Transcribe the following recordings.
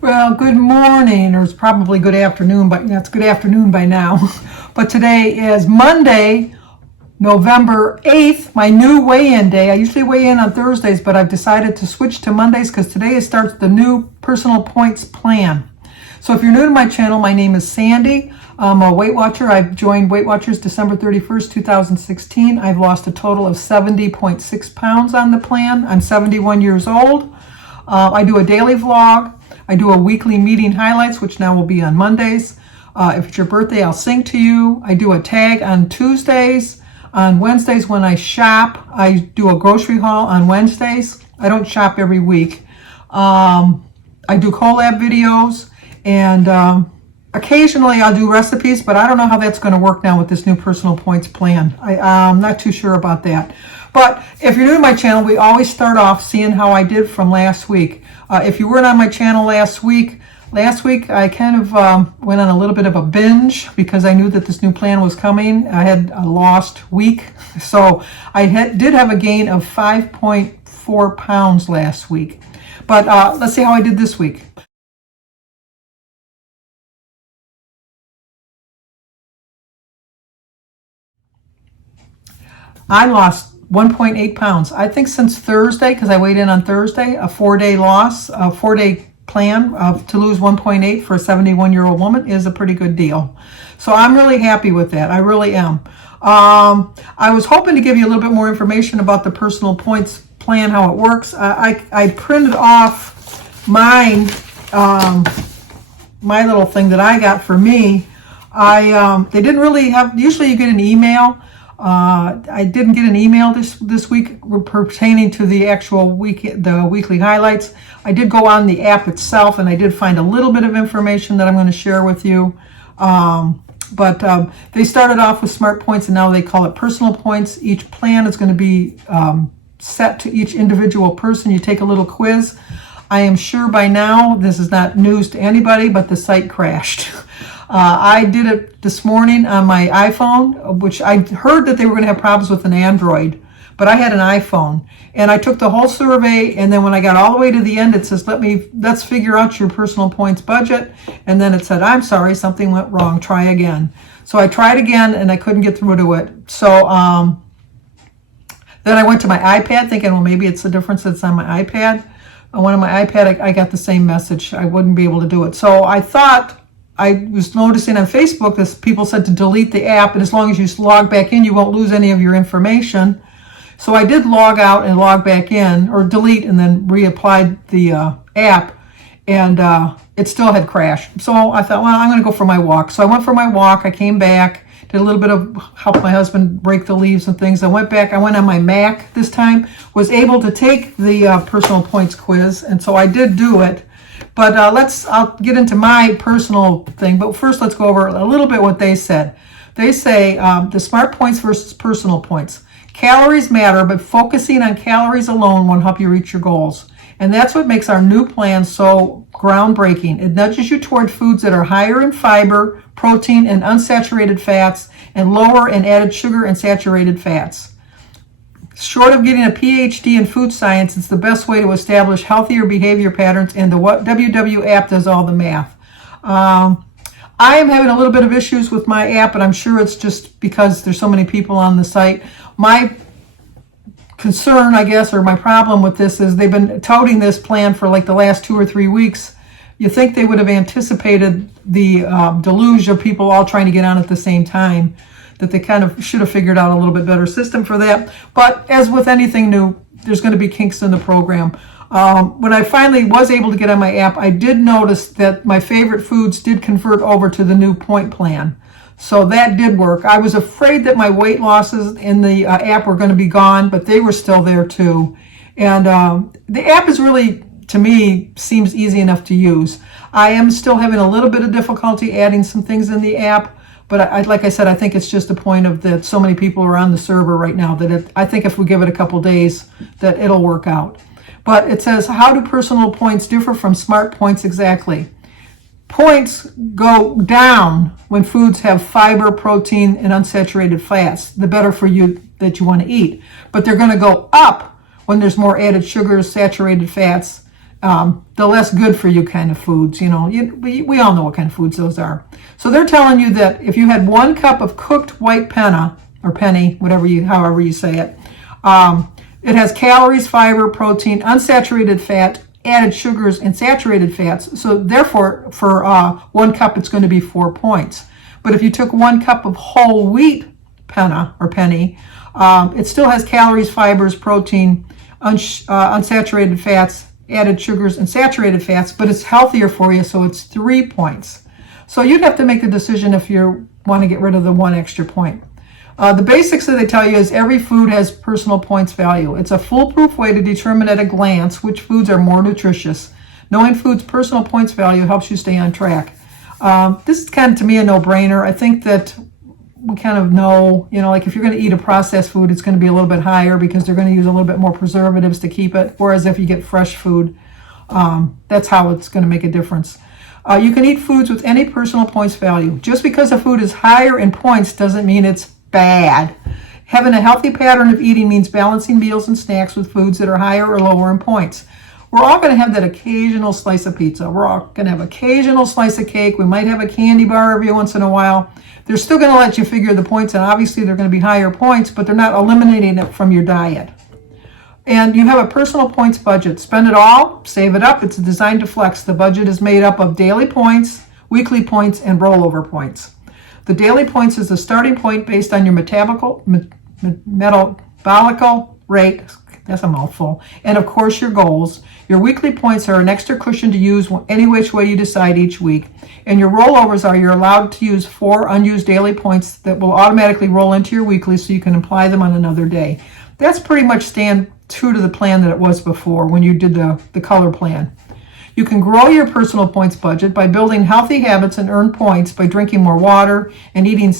Well, good morning, or it's probably good afternoon, but it's good afternoon by now. But today is Monday, November 8th, my new weigh-in day. I usually weigh in on Thursdays, but I've decided to switch to Mondays because today starts the new personal points plan. So if you're new to my channel, my name is Sandy. I'm a Weight Watcher. I've joined Weight Watchers December 31st, 2016. I've lost a total of 70.6 pounds on the plan. I'm 71 years old. I do a daily vlog. I do a weekly meeting highlights, which now will be on Mondays. If it's your birthday, I'll sing to you. I do a tag on Tuesdays. On Wednesdays when I shop, I do a grocery haul on Wednesdays. I don't shop every week. I do collab videos, and occasionally I'll do recipes, but I don't know how that's going to work now with this new personal points plan. I'm not too sure about that. But if you're new to my channel, we always start off seeing how I did from last week. If you weren't on my channel last week I kind of went on a little bit of a binge because I knew that this new plan was coming. I had a lost week, so I did have a gain of 5.4 pounds last week. But let's see how I did this week. I lost 1.8 pounds. I think since Thursday, because I weighed in on Thursday, a 4-day loss, a 4-day plan to lose 1.8 for a 71-year-old woman is a pretty good deal. So I'm really happy with that. I really am. I was hoping to give you a little bit more information about the personal points plan, how it works. I printed off mine, my little thing that I got for me. They didn't really have, usually you get an email. I didn't get an email this week pertaining to the actual weekly highlights. I did go on the app itself, and I did find a little bit of information that I'm going to share with you. But they started off with smart points, and now they call it personal points. Each plan is going to be set to each individual person. You take a little quiz. I am sure by now this is not news to anybody, but the site crashed. I did it this morning on my iPhone, which I heard that they were going to have problems with an Android, but I had an iPhone, and I took the whole survey, and then when I got all the way to the end, it says, let's figure out your personal points budget, and then it said, I'm sorry, something went wrong, try again. So I tried again, and I couldn't get through to it. So then I went to my iPad thinking, well, maybe it's the difference that's on my iPad. On one of my iPad, I got the same message. I wouldn't be able to do it. So I thought, I was noticing on Facebook that people said to delete the app, and as long as you log back in, you won't lose any of your information. So I did log out and log back in, or delete and then reapplied the app, and it still had crashed. So I thought, well, I'm going to go for my walk. So I went for my walk. I came back, did a little bit of help my husband break the leaves and things. I went back. I went on my Mac this time, was able to take the personal points quiz, and so I did do it. But I'll get into my personal thing. But first, let's go over a little bit what they said. They say the smart points versus personal points. Calories matter, but focusing on calories alone won't help you reach your goals. And that's what makes our new plan so groundbreaking. It nudges you toward foods that are higher in fiber, protein, and unsaturated fats, and lower in added sugar and saturated fats. Short of getting a PhD in food science, it's the best way to establish healthier behavior patterns, and the WW app does all the math. I am having a little bit of issues with my app, and I'm sure it's just because there's so many people on the site. My concern, I guess, or my problem with this is they've been touting this plan for like the last 2 or 3 weeks. You think they would have anticipated the deluge of people all trying to get on at the same time, that they kind of should have figured out a little bit better system for that. But as with anything new, there's going to be kinks in the program. When I finally was able to get on my app, I did notice that my favorite foods did convert over to the new point plan. So that did work. I was afraid that my weight losses in the app were going to be gone, but they were still there too. And the app is really, to me, seems easy enough to use. I am still having a little bit of difficulty adding some things in the app. But like I said, I think it's just a point of that so many people are on the server right now that I think if we give it a couple days, that it'll work out. But it says, how do personal points differ from smart points exactly? Points go down when foods have fiber, protein, and unsaturated fats, the better for you that you want to eat. But they're going to go up when there's more added sugars, saturated fats, the less good for you kind of foods. We all know what kind of foods those are. So they're telling you that if you had 1 cup of cooked white penna, or penny, however you say it, it has calories, fiber, protein, unsaturated fat, added sugars, and saturated fats. So therefore, for 1 cup, it's going to be 4 points. But if you took 1 cup of whole wheat penna or penny, it still has calories, fibers, protein, unsaturated fats, added sugars, and saturated fats, but it's healthier for you, so it's 3 points. So you'd have to make the decision if you want to get rid of the 1 extra point. The basics that they tell you is every food has personal points value. It's a foolproof way to determine at a glance which foods are more nutritious. Knowing food's personal points value helps you stay on track. This is kind of, to me, a no-brainer. I think that we kind of know, like if you're going to eat a processed food, it's going to be a little bit higher because they're going to use a little bit more preservatives to keep it. Whereas if you get fresh food, that's how it's going to make a difference. You can eat foods with any personal points value. Just because a food is higher in points doesn't mean it's bad. Having a healthy pattern of eating means balancing meals and snacks with foods that are higher or lower in points. We're all going to have that occasional slice of pizza. We're all going to have occasional slice of cake. We might have a candy bar every once in a while. They're still going to let you figure the points, and obviously they're going to be higher points, but they're not eliminating it from your diet. And you have a personal points budget. Spend it all, save it up. It's designed to flex. The budget is made up of daily points, weekly points, and rollover points. The daily points is the starting point based on your metabolical rate, that's a mouthful, and of course your goals. Your weekly points are an extra cushion to use any which way you decide each week. And your rollovers are you're allowed to use 4 unused daily points that will automatically roll into your weekly so you can apply them on another day. That's pretty much stand true to the plan that it was before when you did the color plan. You can grow your personal points budget by building healthy habits and earn points by drinking more water and eating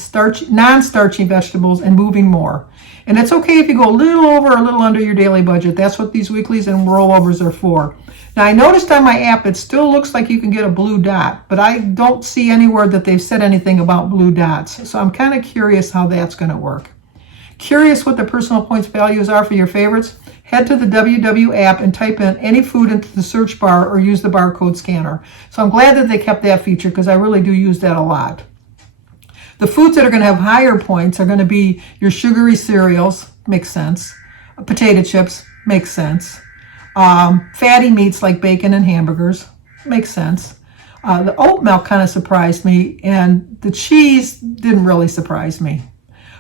non-starchy vegetables and moving more. And it's okay if you go a little over or a little under your daily budget. That's what these weeklies and rollovers are for. Now, I noticed on my app it still looks like you can get a blue dot, but I don't see anywhere that they've said anything about blue dots. So I'm kind of curious how that's going to work. Curious what the personal points values are for your favorites? Head to the WW app and type in any food into the search bar or use the barcode scanner. So I'm glad that they kept that feature because I really do use that a lot. The foods that are going to have higher points are going to be your sugary cereals, makes sense. Potato chips, makes sense. Fatty meats like bacon and hamburgers, makes sense. The oat milk kind of surprised me, and the cheese didn't really surprise me.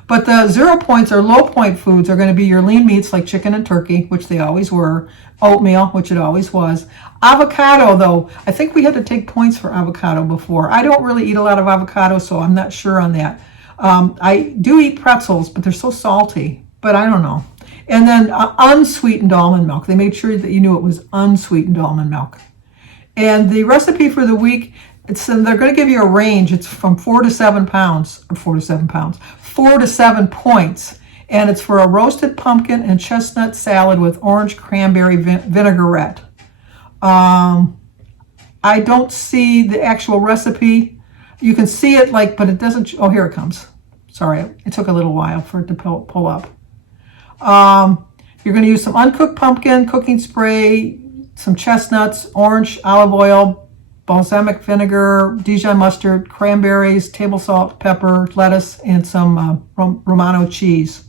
But the 0 points or low point foods are going to be your lean meats like chicken and turkey, which they always were. Oatmeal, which it always was. Avocado, though, I think we had to take points for avocado before. I don't really eat a lot of avocado, so I'm not sure on that. I do eat pretzels, but they're so salty. But I don't know. And then unsweetened almond milk. They made sure that you knew it was unsweetened almond milk. And the recipe for the week, they're going to give you a range. It's from 4 to 7 pounds, or 4 to 7 pounds. 4 to 7 points, and it's for a roasted pumpkin and chestnut salad with orange cranberry vinaigrette. I don't see the actual recipe. You can see it but it doesn't. Oh, here it comes. Sorry, it took a little while for it to pull up. You're going to use some uncooked pumpkin, cooking spray, some chestnuts, orange, olive oil, balsamic vinegar, Dijon mustard, cranberries, table salt, pepper, lettuce, and some Romano cheese.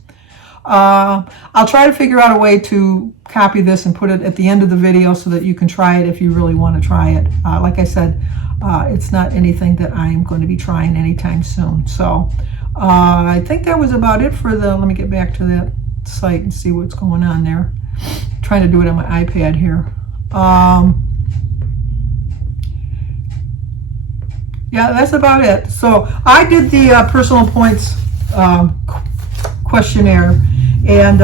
I'll try to figure out a way to copy this and put it at the end of the video so that you can try it if you really want to try it. Like I said, it's not anything that I'm going to be trying anytime soon. So I think that was about it for let me get back to that site and see what's going on there. I'm trying to do it on my iPad here. Yeah, that's about it. So I did the personal points questionnaire, and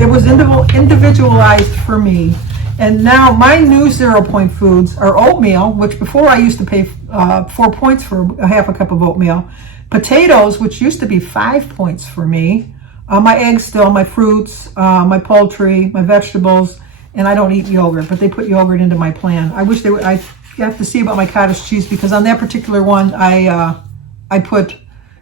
it was individualized for me. And now my new 0 point foods are oatmeal, which before I used to pay 4 points for a half a cup of oatmeal. Potatoes, which used to be 5 points for me. My eggs still, my fruits, my poultry, my vegetables, and I don't eat yogurt, but they put yogurt into my plan. I wish they would. You have to see about my cottage cheese because on that particular one, I put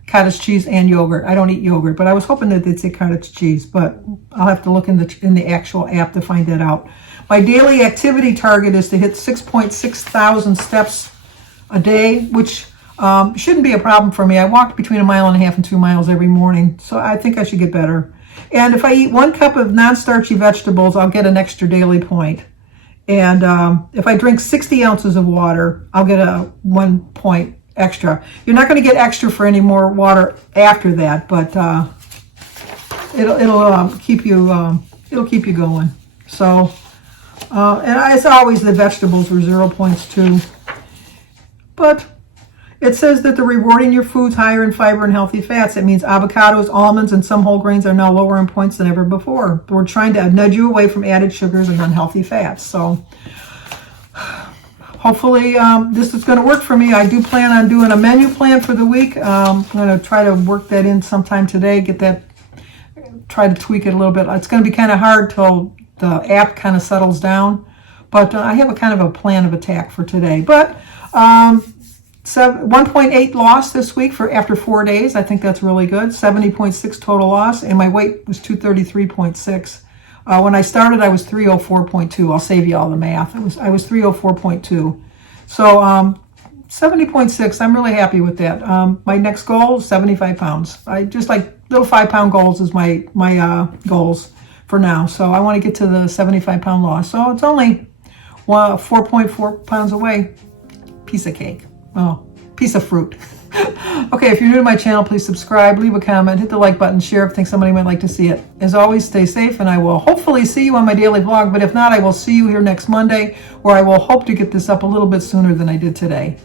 cottage cheese and yogurt. I don't eat yogurt, but I was hoping that they'd say cottage cheese, but I'll have to look in the actual app to find that out. My daily activity target is to hit 6.6 thousand steps a day, which shouldn't be a problem for me. I walk between 1.5 miles and 2 miles every morning, so I think I should get better. And if I eat 1 cup of non-starchy vegetables, I'll get an extra daily point. And if I drink 60 ounces of water, I'll get a 1 point extra. You're not going to get extra for any more water after that, but it'll keep you going. So, and as always, the vegetables were 0 points too. But it says that they're rewarding your foods higher in fiber and healthy fats. It means avocados, almonds, and some whole grains are now lower in points than ever before. We're trying to nudge you away from added sugars and unhealthy fats. So hopefully this is going to work for me. I do plan on doing a menu plan for the week. I'm going to try to work that in sometime today, try to tweak it a little bit. It's going to be kind of hard till the app kind of settles down. But I have a kind of a plan of attack for today. But 1.8 loss this week after 4 days. I think that's really good. 70.6 total loss, and my weight was 233.6. When I started, I was 304.2. I'll save you all the math. I was 304.2. So 70.6. I'm really happy with that. My next goal is 75 pounds. I just like little 5-pound goals is my goals for now. So I want to get to the 75-pound loss. So it's only 4.4 pounds away. Piece of cake. Oh, piece of fruit. Okay, if you're new to my channel, please subscribe, leave a comment, hit the like button, share if you think somebody might like to see it. As always, stay safe, and I will hopefully see you on my daily vlog, but if not, I will see you here next Monday, where I will hope to get this up a little bit sooner than I did today.